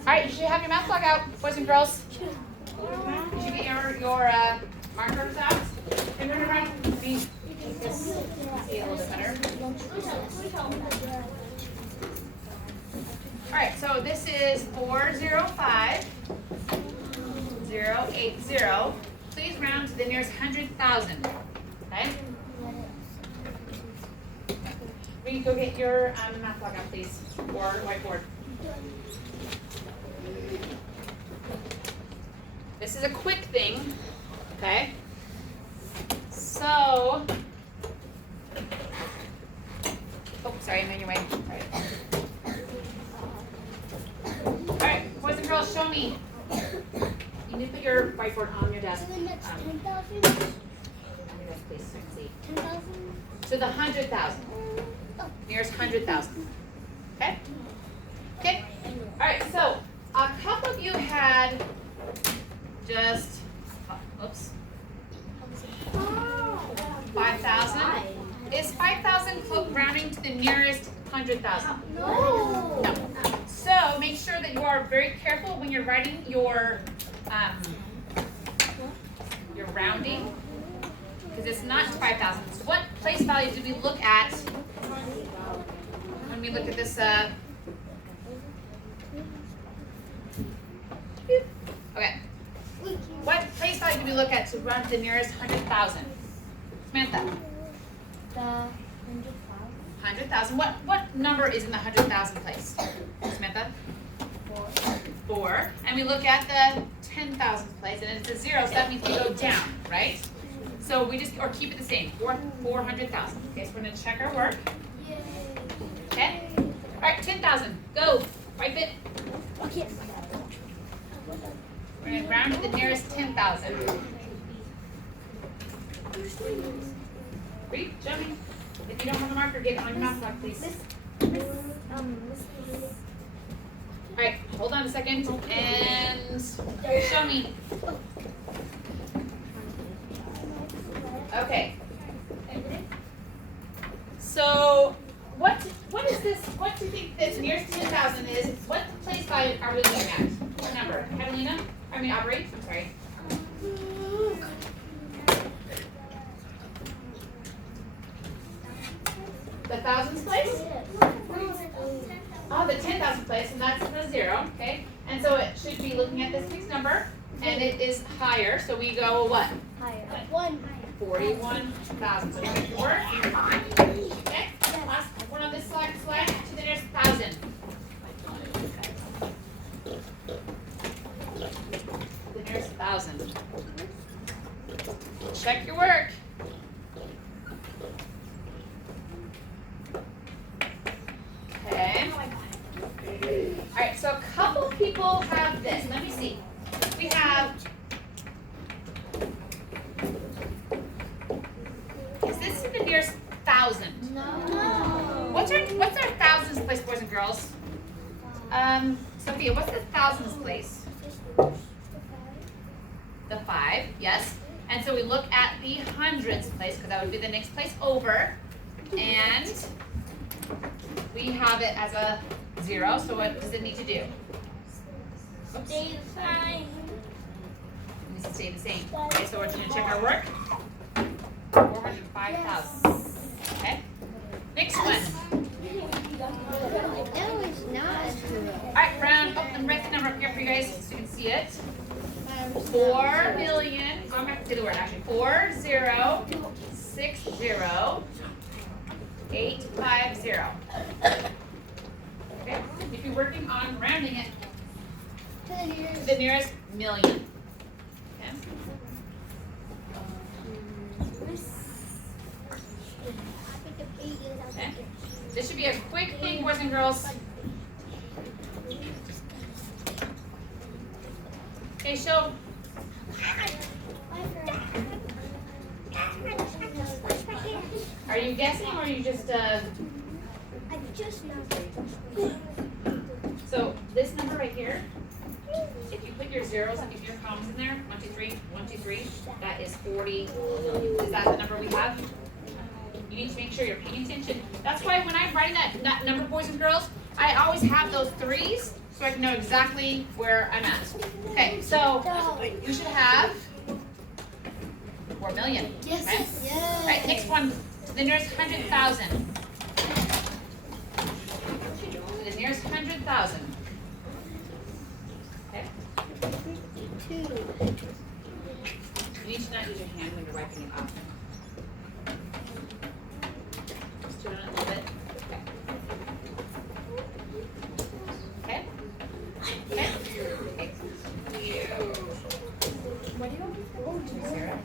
Alright, you should have your math block out, boys and girls. You should get your markers out. And remember, see a little bit better. Alright, so this is 405,080. Please round to the nearest 100,000. Okay? Will you go get your math block out, please, or whiteboard? This is a quick thing, okay? So, oh, sorry, I'm in your way. All right, boys and girls, show me. You need to put your whiteboard on your desk. So the next 10,000? On your desk, please, so I can see. 10,000? So the 100,000. Nearest 100,000. Okay? Okay? All right, so a couple of you had just, oops, 5,000. Is 5,000 rounding to the nearest 100,000? No. No. So make sure that you are very careful when you're writing your rounding, because it's not 5,000. So what place value did we look at when we looked at this? Okay. What place value did we look at to round to the nearest 100,000? Samantha. The 100,000. 100,000. What number is in the 100,000 place? Samantha? 4. And we look at the 10,000th place, and it's a 0, so that means we go down, right? So we just, or keep it the same, 400,000. Okay, so we're gonna check our work. Okay? All right, 10,000. Go. Wipe it. Okay. We're gonna round to the nearest 10,000. Read, show me. If you don't have a marker, get it on your math block, please. All right, hold on a second, and show me. Okay. So, what is this? What do you think this nearest 10,000 is? What place value are we looking at? What number? Catalina? Aubrey? I'm sorry. The thousands place? Oh, the 10,000 place, and that's the 0, okay? And so it should be looking at this next number, and it is higher, so we go what? Higher. 1. 41,000. So we make it work. Okay, last one on this slide to the nearest 1,000. The nearest 1,000. Check your work. Okay. All right, so a couple people have this. Let me see. We have, is this in the nearest 1,000? No. What's our thousands place, boys and girls? Sophia, what's the thousands place? The 5, yes. And so we look at the hundreds place, because that would be the next place over. And we have it as a 0, so what does it need to do? Oops. Stay the same. It needs to stay the same. Okay, so we're going to check our work. 405,000. Okay. Next one. No, it's not. All right, round up and write the number up here for you guys so you can see it. 4 million. I'm going to say the word actually. 4,060,850. Okay. If you're working on rounding it to the nearest million. Okay. Okay. This should be a quick thing, boys and girls. Okay, so are you guessing or are you just I just know. so this number right here, if you put your zeros, if your commas in there, 1, 2, 3, 1, 2, 3, that is 40 million. Is that the number we have? You need to make sure you're paying attention. That's why when I'm writing that number, boys and girls, I always have those 3s so I can know exactly where I'm at. Okay, so you should have 4 million. Yes. Okay? Yes. All right, next one, to the nearest 100,000. To the nearest 100,000. Okay? 2. You need to not use your hand when you're wiping it off. Just do it a little bit. Okay. Okay? Okay. What do you want to Sarah?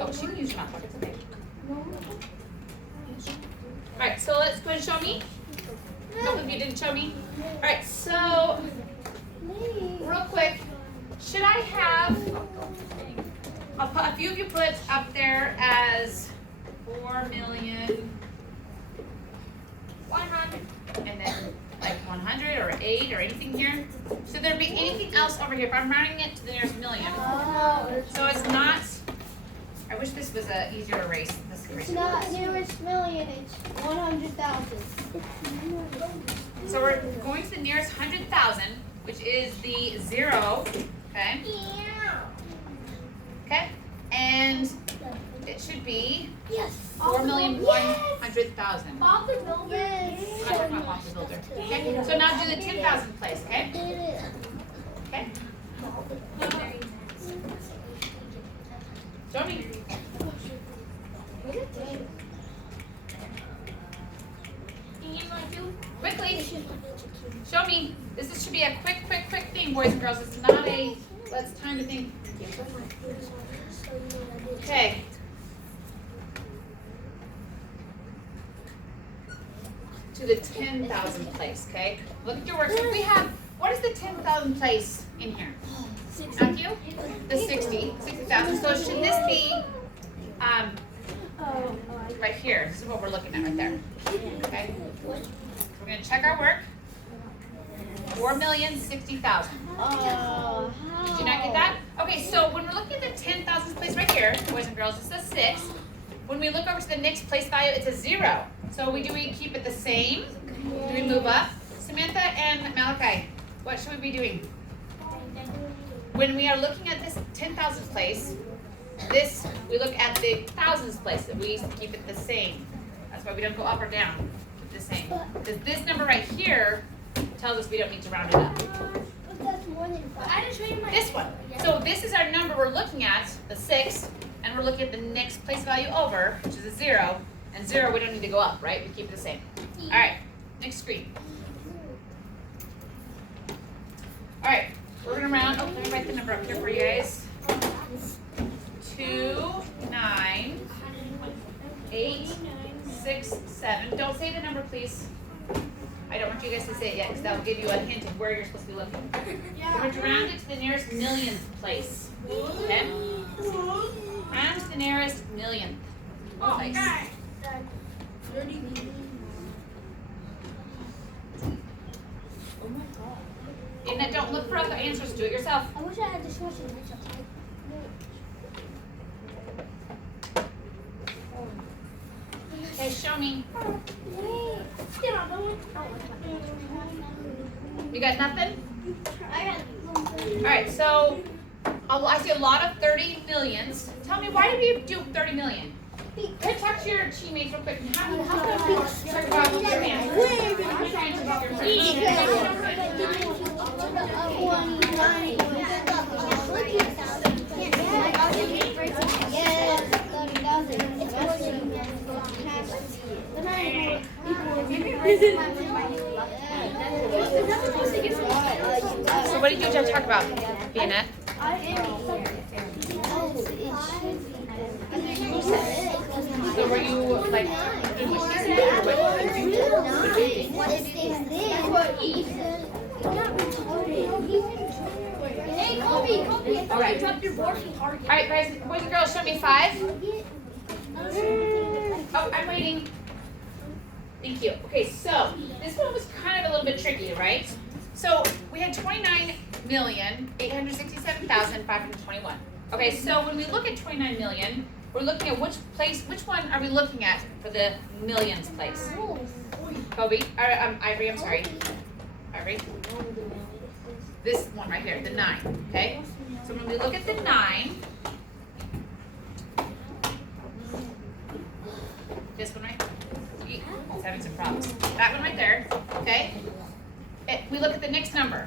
Oh, she can use your mouth. It's okay. Alright, so let's go ahead and show me. Both of you didn't show me. Alright, so real quick, should I have a few of you put up there as 4,100,000 and then like 100 or 8 or anything here? Should there be anything else over here? If I'm rounding it to the nearest million. So it's not, I wish this was a easier erase. This It's erase. not nearest million, it's 100,000. So we're going to the nearest 100,000, which is the 0, okay? Okay, and it should be Yes. 4,100,000. Bob the Builder. I'm not talking about Bob the Builder. Okay, so now do the 10,000 place, okay? Okay. Show me. Quickly. Show me. This should be a quick thing, boys and girls. It's not a, let's time to think. Okay. To the 10,000 place, okay? Look at your work. So we have, what is the 10,000 place in here? Matthew? The 60,000. So should this be, right here? This is what we're looking at right there. Okay? We're gonna check our work. 4,060,000. Did you not get that? Okay, so when we're looking at the 10,000 place right here, boys and girls, it's a 6. When we look over to the next place value, it's a 0. So do we keep it the same? Do we move up? Samantha and Malachi, what should we be doing? When we are looking at this 10,000 place, we look at the thousands place, and we keep it the same. That's why we don't go up or down. Keep it the same. Because this number right here tells us we don't need to round it up. But that's more than 5. This one. So this is our number we're looking at, the 6, and we're looking at the next place value over, which is a 0. And 0, we don't need to go up, right? We keep it the same. All right, next screen. All right, we're gonna round. Oh, let me write the number up here for you guys. 2, 9, 8, 6, 7. Don't say the number, please. I don't want you guys to say it yet, because that will give you a hint of where you're supposed to be looking. We're going to round it to the nearest millionth place. Okay? Round to the nearest millionth place. And don't look for other answers. Do it yourself. I wish I had this question. Okay, show me. You got nothing? All right, so I see a lot of 30 millions. Tell me, why did we do 30 million? Hey, talk to your teammates real quick. How come talk about your So what did you just talk about, Vianette? So were you like doing what she said, or what did you think? All right. All right, guys, boys and girls, show me 5. Oh, I'm waiting. Thank you. Okay, so this one was kind of a little bit tricky, right? So we had 29,867,521. Okay, so when we look at 29 million, we're looking at which one are we looking at for the millions place? Kobe, or Ivory, I'm sorry. Aubrey? This one right here, the 9, okay? So when we look at the 9, this one right here, it's having some problems. That one right there, okay? We look at the next number,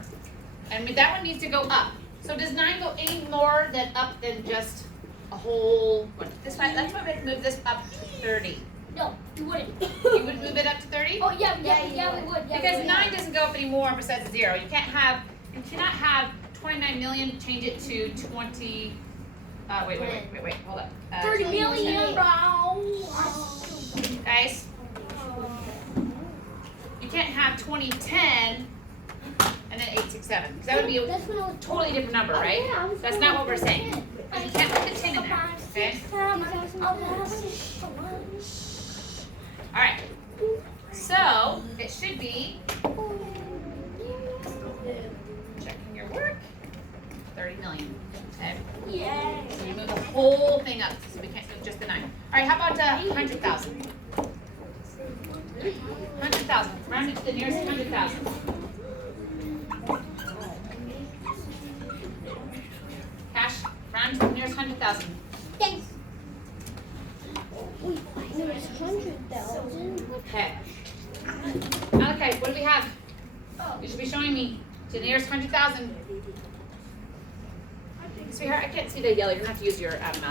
and that one needs to go up. So does 9 go any more than up than just a whole, this one, that's why we have to move this up to 30. No, you wouldn't. You would move it up to 30? Oh, yeah, we would. Yeah, Because we would. 9 doesn't go up anymore besides 0. You cannot have 29 million, change it to 20, wait, hold up. 30 million, bro. Guys, you can't have 2010 and then 867, because that would be a That's when I was totally different number, right? Yeah, I was That's not what we're saying. You can't put the 10 in there, okay? Alright, so it should be, checking your work, 30 million, okay? Yeah. So you move the whole thing up, so we can't move just the 9. Alright, how about 100,000? 100,000, round it to the nearest 100,000. Cash, round to the nearest 100,000. Thanks. There's 100,000. Okay. Okay, what do we have? You should be showing me to the nearest 100,000. Sweetheart, I can't see the yellow. You're gonna have to use your math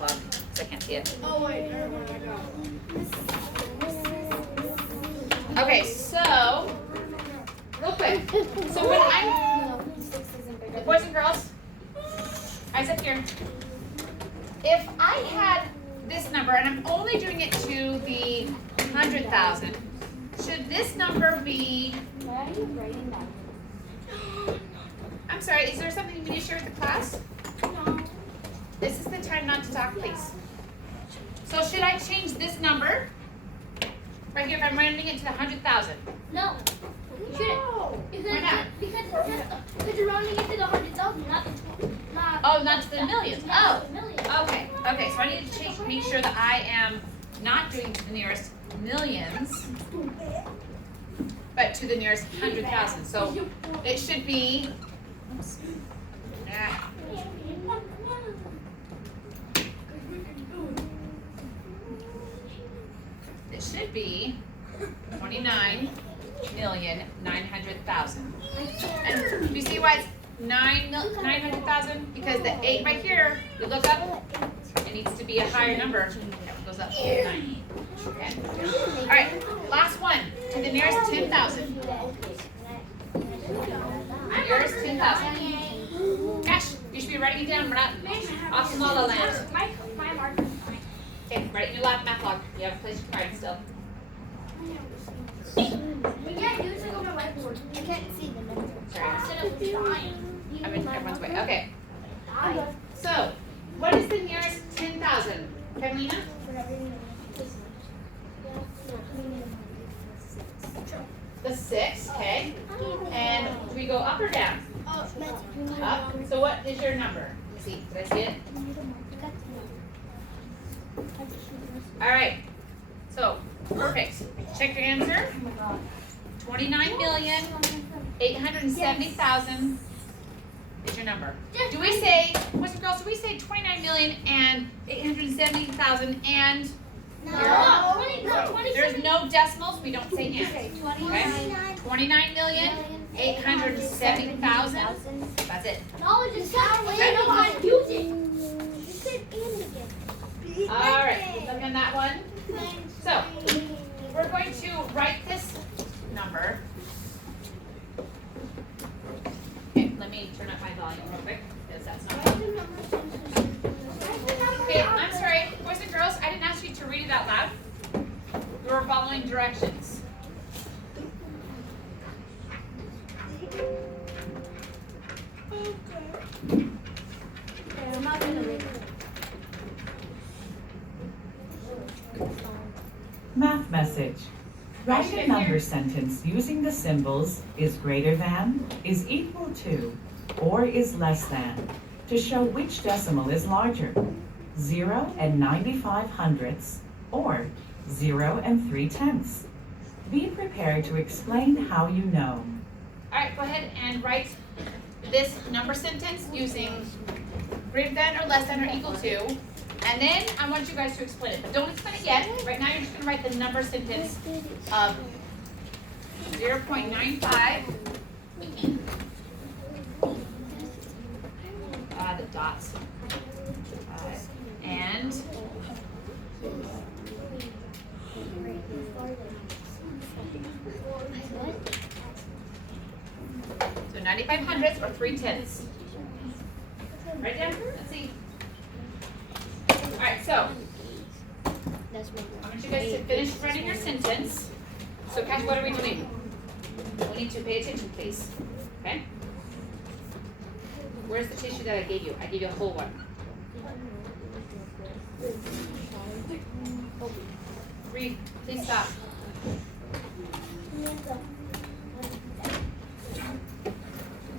log, because I can't see it. Oh, wait, never mind, I got it. Okay, so real quick. So when I'm boys and girls, eyes up here. If I had this number and I'm only doing it to the 100,000, should this number be? Why are you writing that? I'm sorry. Is there something you need to share with the class? No. This is the time not to talk, please. So should I change this number right here if I'm rounding it to the 100,000? No. You shouldn't. Why not? Because you're rounding it to the 100,000, not the Oh, not to the millions. Oh. the million. Okay. Okay. So I need to make sure that I am not doing to the nearest millions, but to the nearest 100,000. So it should be. It should be 29,900,000. And do you see why it's 900,000? Because the 8 right here, you look up, it needs to be a higher number. It goes up 9. Okay. All right, last one. To the nearest 10,000. Nearest 10,000. Cash, you should be writing it down. We're not off to La La Land. My marker's fine. Okay, write your math log. You have a place your card still. We can't do this like on my whiteboard. You can't see the number. Sorry. Instead of trying. I mean, everyone's way. Okay. So, what is the nearest 10,000? Carolina? The 6, okay. And do we go up or down? Up. So what is your number? Let me see. Did I see it? All right. So, perfect. Check your answer. 29,870,000 is your number. Do we say, boys and girls, do we say 29,870,000 and? No. There's no decimals, we don't say and. Okay? 29,870,000. That's it. No, just count away. I don't confuse it. You said and again. All right, look on that one. So, we're going to write this number. Okay, let me turn up my volume real quick, because that's not. Okay, I'm sorry, boys and girls, I didn't ask you to read it out loud. You were following directions. I'm not gonna read it. Math message. Write a number sentence using the symbols is greater than, is equal to, or is less than to show which decimal is larger, 0 and 95 hundredths or 0 and 3 tenths. Be prepared to explain how you know. Alright, go ahead and write this number sentence using greater than or less than or equal to. And then I want you guys to explain it. But don't explain it yet. Right now you're just going to write the number sentence of 0.95. The dots. And so 95 hundredths or 3/10. Right, Dan? Let's see. Alright, so I want you guys to finish writing your sentence. So, Cash, what are we doing? We need to pay attention, please. Okay? Where's the tissue that I gave you? I gave you a whole one. Read. Please stop.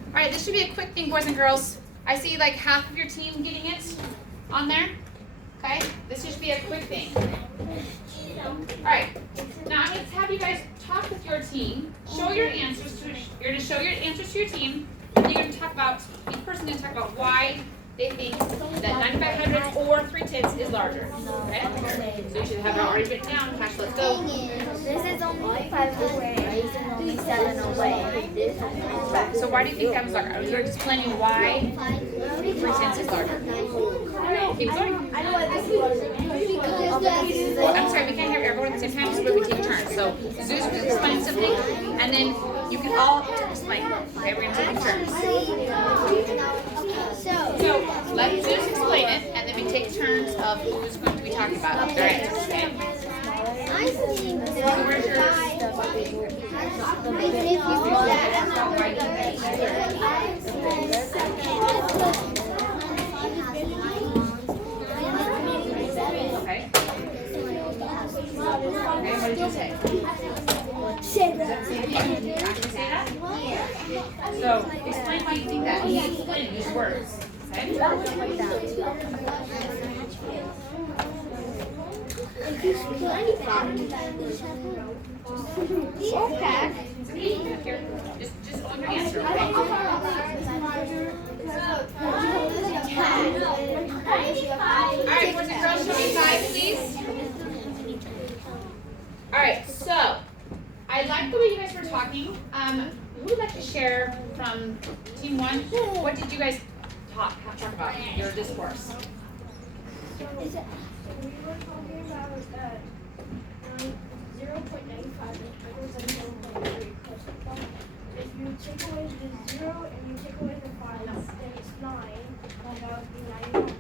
Alright, this should be a quick thing, boys and girls. I see like half of your team getting it on there. Okay? This should be a quick thing. Alright. Now I'm going to have you guys talk with your team. Show your answers to you're going to show your answers to your team. And you're going to talk about each person is going to talk about why they think that 9500 or 3/10 is larger. Okay? So you should have it already written down. Cash, let's go. This is only 5 away. This is only 7 away. This is only 5. So why do you think that was larger? You're explaining why 3/10 is larger. Keep going. I know what this is. Well, I'm sorry, we can't hear everyone at the same time, so we take turns. So Zeus will explain something, and then you can all explain. Okay, we're going to take turns. So let Zeus explain it, and then we take turns of who's going to be talking about their answers. Okay? I think So where's your okay? Okay, what did you say? So explain why you think that. You need to explain it, use words. Okay? Here, just on your answer, okay? Alright, boys and girls, show me 5, please. Alright, so I like the way you guys were talking. Who would like to share from team 1? What did you guys talk about your discourse? We were talking about that 0.95 is bigger than 0.3. If you take away the 0 and you take away the 5, then it's 9. And that would be 9 longs.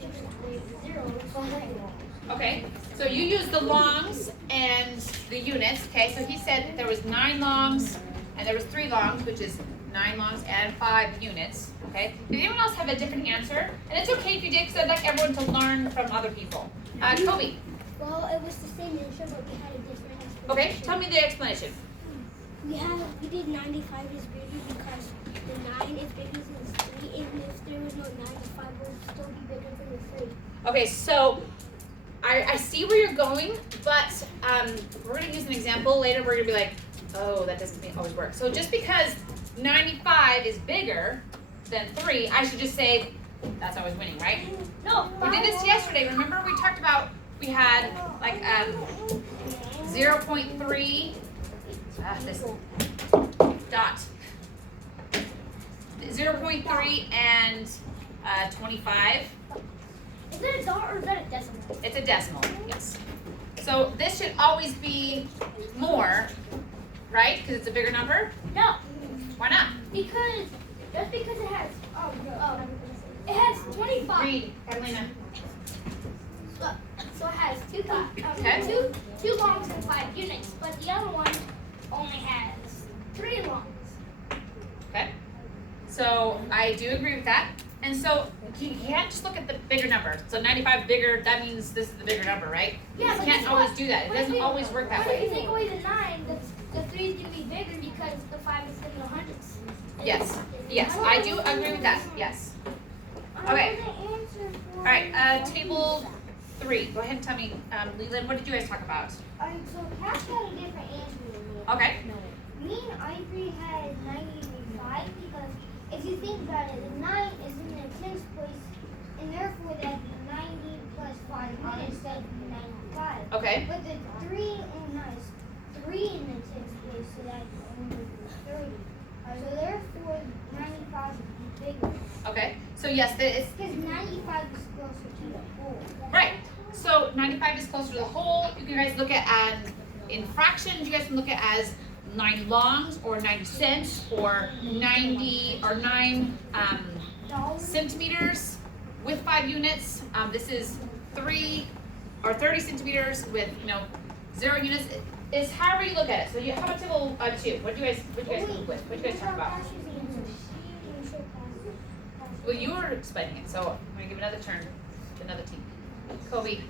If you take away the 0, it's 9 longs. Okay, so you used the longs and the units. Okay, so he said that there was 9 longs and there was 3 longs, which is 9 longs and 5 units. Okay, did anyone else have a different answer? And it's okay if you did, because I'd like everyone to learn from other people. Kobe. Well, it was the same answer, but we had a different explanation. Okay, tell me the explanation. We did 95 is bigger because the 9 is bigger than the 3, and if there was no 9, the 5 would still be bigger than the 3. Okay, so I see where you're going, but we're going to use an example later. We're going to be like, oh, that doesn't always work. So just because 95 is bigger than 3, I should just say that's always winning, right? No. We did this yesterday. Remember we talked about, we had like 0.3, this dot. 0.3 and 25. Is that a dot or is that a decimal? It's a decimal, yes. So this should always be more, right? Because it's a bigger number? No. Why not? Because just because it has it has 25. Read, Catalina. So it has Okay. two longs and 5 units, but the other one only has 3 longs. Okay. So I do agree with that. And so you can't just look at the bigger number. So 95 bigger, that means this is the bigger number, right? Yeah, You but can't guess always what? do that. It What if doesn't we- always work that What if you way. take away the 9? The 3 is going to be bigger because the 5 is in the hundreds. Yes. Yes, I do agree with that. Yes. Okay. All right, table 3. Go ahead and tell me, Leland, what did you guys talk about? So Cash had a different answer than Okay. Me and Ivory had 95 because if you think about it, the 9 is in the 10th place, and therefore that'd be 90 plus 5 minutes, that'd be 95. Okay. But the 3 only has 3 in the 10th place, so that'd only be 30. So therefore, 95 would be bigger. Okay. So yes, it's Because 95 is closer to the whole. right. So 95 is closer to the whole. You can guys look at in fractions. You guys can look at as 9 longs or 90 cents or 90 or 9 centimeters with 5 units. This is 3 or 30 centimeters with 0 units. It's however you look at it. So how about table 2? What do you guys come up with? What do you guys talk about? Well, you were explaining it, so I'm gonna give another turn to another team. Kobe.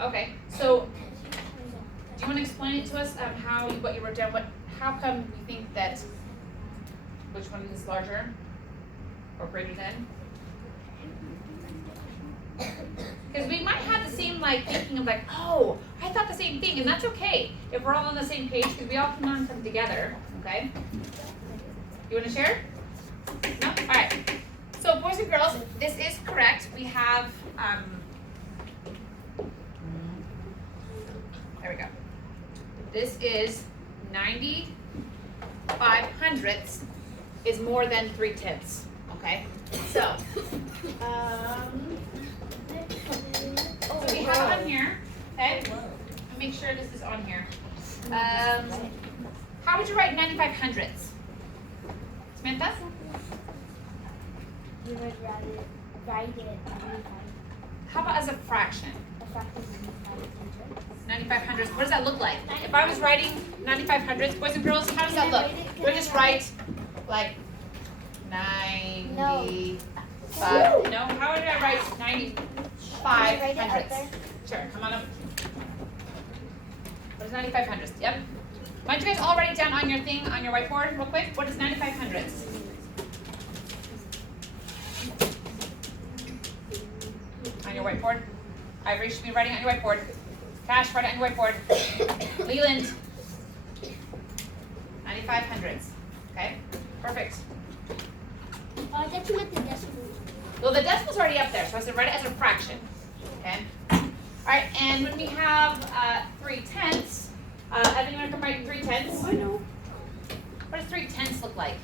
Okay, so do you want to explain it to us what you wrote down? How come you think that which one is larger or greater than? Because we might have the same thinking of oh, I thought the same thing, and that's okay if we're all on the same page because we all can learn from together. Okay. You want to share? No. All right. So boys and girls, this is correct. We have there we go. This is 95 hundredths is more than 3/10. Okay. So so we have it on here. Okay. Make sure this is on here. How would you write 95 hundredths? Samantha? You would rather write it How about as a fraction? a fraction of 95 hundredths. What does that look like? If I was writing 95 hundredths, boys and girls, how does that look? Do I just write like 95? No. How would I write 95 hundredths? Sure. Come on up. What is 95 hundredths? Yep. Why don't you guys all write it down on your thing, on your whiteboard real quick? What is 95 hundredths? On your whiteboard. Ivory should be writing on your whiteboard. Cash, write it on your whiteboard. Leland. 95 hundredths. Okay? Perfect. I thought you meant the decimals. Well, the decimal's already up there, so I said write it as a fraction. Okay? Alright, and when we have 3/10, Evan, you want to come write 3/10? I know. What does 3/10 look like?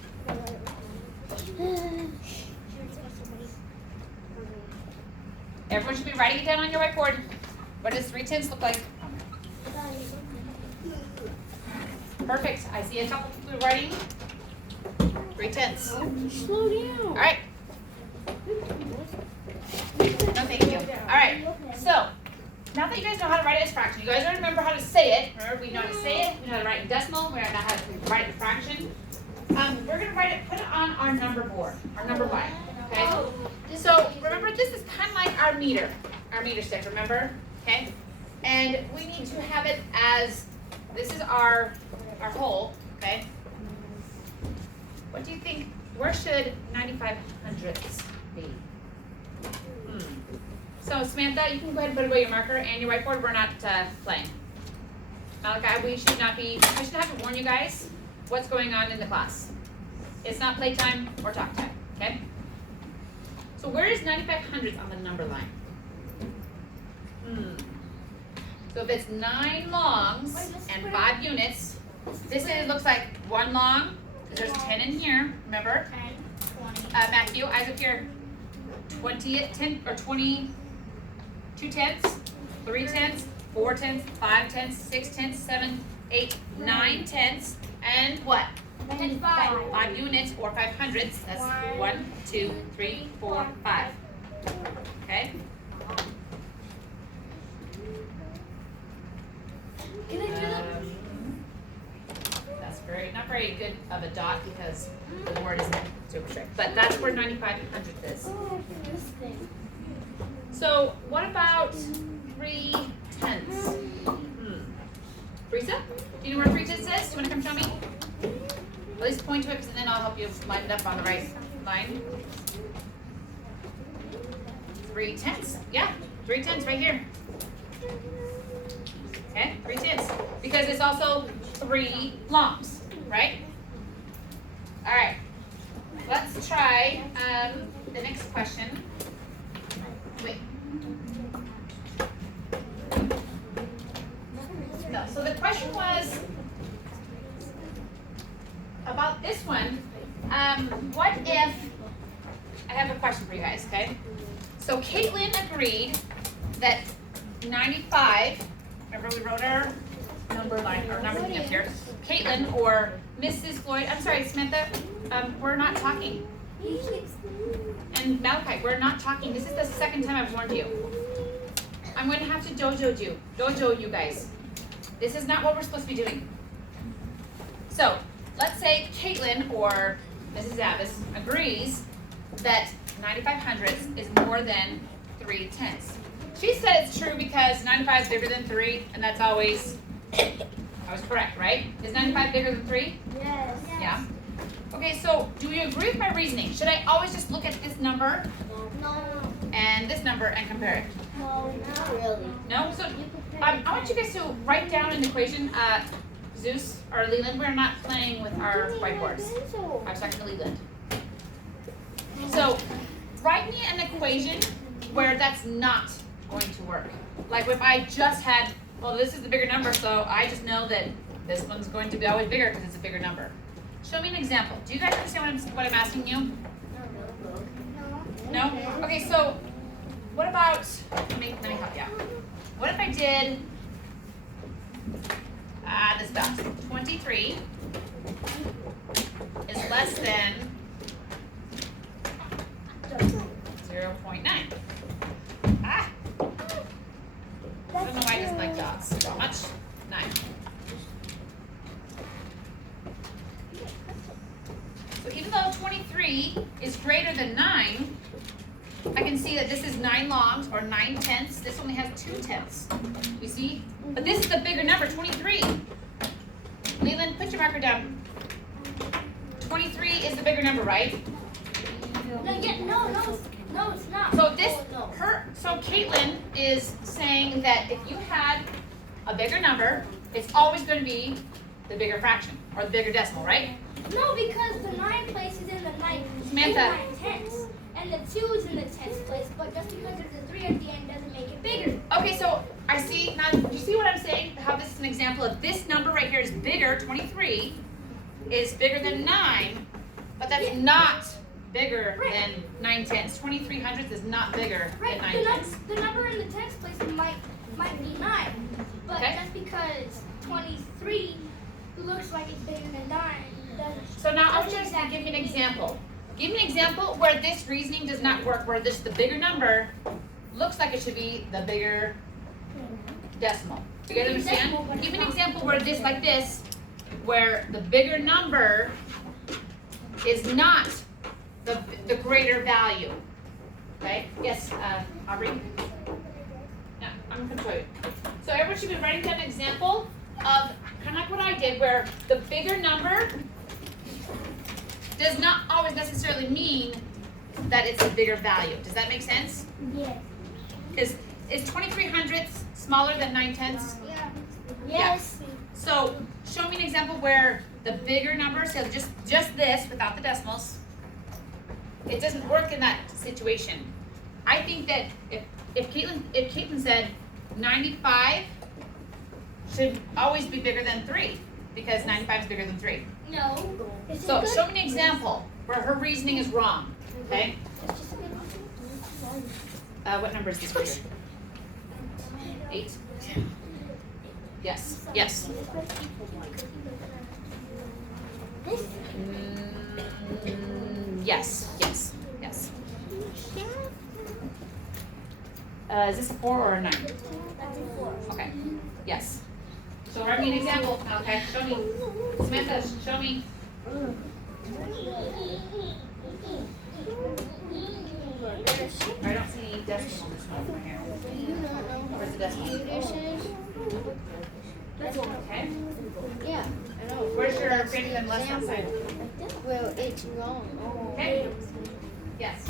Everyone should be writing it down on your whiteboard. What does 3/10 look like? Perfect. I see a couple people writing 3/10. Slow down. Alright. No, thank you. Alright, so now that you guys know how to write it as fraction, you guys already remember how to say it. Remember, we know how to say it, we know how to write it in decimal, we know how to write it in fraction. We're going to put it on our number board, our number line. Okay? So remember, this is kind of like our meter stick, remember? Okay? And we need to have it as, this is our hole, okay? What do you think, where should 95 hundredths be? So Samantha, you can go ahead and put away your marker and your whiteboard. We're not playing. Malachi, I should have to warn you guys what's going on in the class. It's not playtime or talk time, okay? So where is 95 hundredths on the number line? So if it's 9 longs and 5 units, this looks like 1 long, because there's 10 in here, remember? 10, 20. Matthew, eyes up here. 10 or 20, 2 tenths, 3 tenths, 4 tenths, 5 tenths, 6 tenths, 7, 8, 9 tenths, and what? 95. 5 units or 5 hundredths. That's 1, 2, 3, 4, 5. Okay? Can I do that? That's not very good of a dot because the word isn't super strict. But that's where 95 hundredths is. Oh, this thing. So what about 3 tenths? Teresa, do you know where 3 tenths is? Do you want to come show me? At least point to it, because then I'll help you line it up on the right line. 3/10. Yeah, 3/10 right here. Okay, 3/10. Because it's also 3 longs, right? All right. Let's try the next question. Wait. No, so the question was about this one. What if, I have a question for you guys, okay? So Caitlin agreed that 95, remember we wrote our number line, or number thing up here. Caitlin or Mrs. Floyd, I'm sorry, Samantha, we're not talking. And Malachi, we're not talking. This is the second time I've warned you. I'm going to have to dojo you guys. This is not what we're supposed to be doing. So, let's say Caitlin or Mrs. Abbas agrees that 95 hundredths is more than 3/10. She said it's true because 95 is bigger than 3, and that's always correct, right? Is 95 bigger than 3? Yes. Yeah. Okay, so do you agree with my reasoning? Should I always just look at this number No. and this number and compare it? No, not really. No? So I want you guys to write down an equation. Zeus or Leland, we're not playing with our whiteboards. I was talking to Leland. So write me an equation where that's not going to work. Like if I just had, well, this is the bigger number, so I just know that this one's going to be always bigger because it's a bigger number. Show me an example. Do you guys understand what I'm asking you? No? Okay, so what about, let me help you out. What if I did this box? 23 is less than 0.9. Ah! I don't know why it doesn't like dots. How much? 9. So even though 23 is greater than 9, I can see that this is 9 longs or 9/10. This only has 2/10. You see? But this is the bigger number, 23. Leland, put your marker down. 23 is the bigger number, right? No, it's not. So this, No. so Caitlin is saying that if you had a bigger number, it's always going to be the bigger fraction or the bigger decimal, right? No, because the 9 place is in the 9 Samantha. 9/10, and the 2 is in the 10th place. But just because there's a 3 at the end doesn't make it bigger. Okay, so I see, now do you see what I'm saying? How this is an example of this number right here is bigger, 23 is bigger than 9, but that's not bigger than 9/10. 23 hundredths is not bigger Right. than 9/10. The number in the 10th place might be 9, but Okay. just because 23 looks like it's bigger than 9 doesn't. So now I want you to give me an example. Give me an example where this reasoning does not work, where this the bigger number looks like it should be the bigger decimal. You guys understand? Give me an example where this, like this, where the bigger number is not the greater value. Okay? Yes, Aubrey? Yeah, I'm going to show you. So everyone should be writing down an example of kind of like what I did, where the bigger number does not always necessarily mean that it's a bigger value. Does that make sense? Yes. Is 23 hundredths smaller than 9/10? Yeah. Yes. So show me an example where the bigger number, so just this without the decimals, it doesn't work in that situation. I think that if Caitlin said 95 should always be bigger than 3 because 95 is bigger than 3. No. So show me an example where her reasoning is wrong. Okay? What number is this right here? 8? Yes. Yes. Yes. Yes. Yes. Is this a 4 or a 9? Okay. Yes. So write me an example. Okay. Show me. Samantha, show me. I don't see any decimal in this one right here. Where's the decimal? Okay. Yeah, I know. Where's your greater than less than sign? Well, it's wrong. Okay. Yes.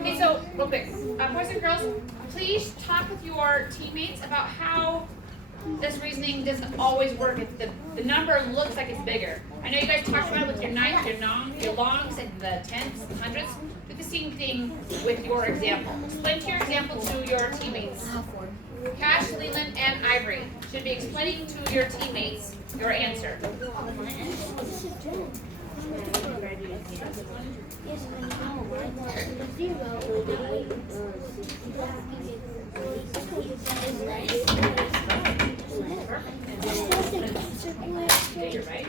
Okay, so real quick, boys and girls, please talk with your teammates about how this reasoning doesn't always work if the number looks like it's bigger. I know you guys talked about it with your nines, your longs, and the tens, hundreds. Do the same thing with your example. Explain to your example to your teammates. Cash, Leland, and Ivory should be explaining to your teammates your answer. You're right.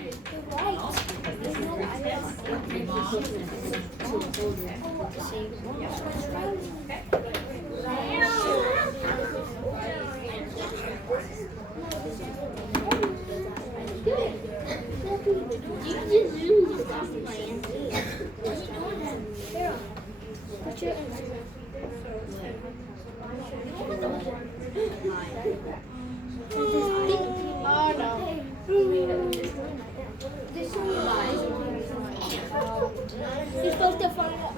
Oh no. You're supposed to find out.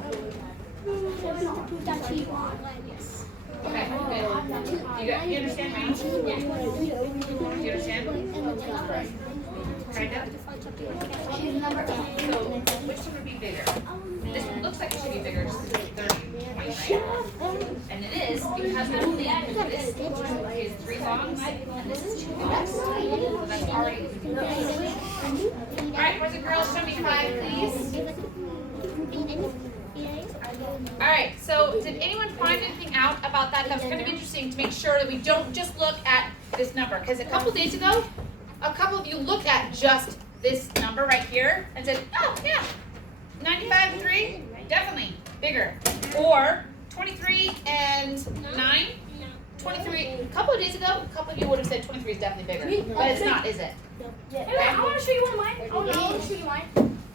Okay, good. You understand me? Do you understand? Kind of? So, which one would be bigger? This looks like it should be bigger, just 30, 20, right? And it is, because only this is 3 longs, and this is 2 longs. So that's already. Alright, boys and girls, show me 5, please. Alright, so did anyone find anything out about that? That's kind of interesting to make sure that we don't just look at this number. Because a couple days ago, a couple of you looked at just this number right here and said, oh yeah, 95 and 3, definitely bigger. Or 23 and 9, 23, a couple of days ago, a couple of you would have said 23 is definitely bigger. But it's not, is it? I want to show you one of mine. I want to show you mine.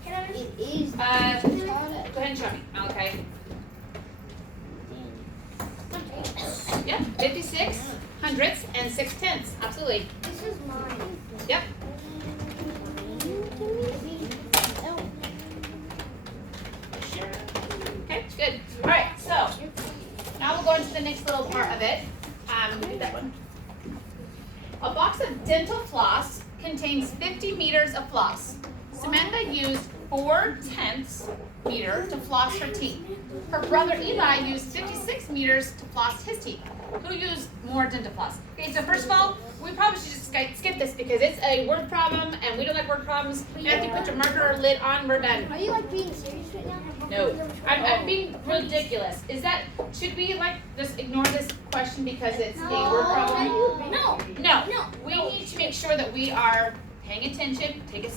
Can I? It is. Go ahead and show me. Okay. Yep, 56 hundredths and 6 tenths. Absolutely. This is mine. Yep. Okay, good. All right, so now we'll go into the next little part of it. Do that one. A box of dental floss contains 50 meters of floss. Samantha used 4/10 meter to floss her teeth. Her brother Eli used 56 meters to floss his teeth. Who used more dental floss? Okay, so first of all, we probably should just skip this because it's a word problem and we don't like word problems. After you put your marker lid on, we're done. Are you like being serious right now? No, I'm being ridiculous. Is that, should we like just ignore this question because it's a word problem? No. No, we need to make sure that we are paying attention. Take a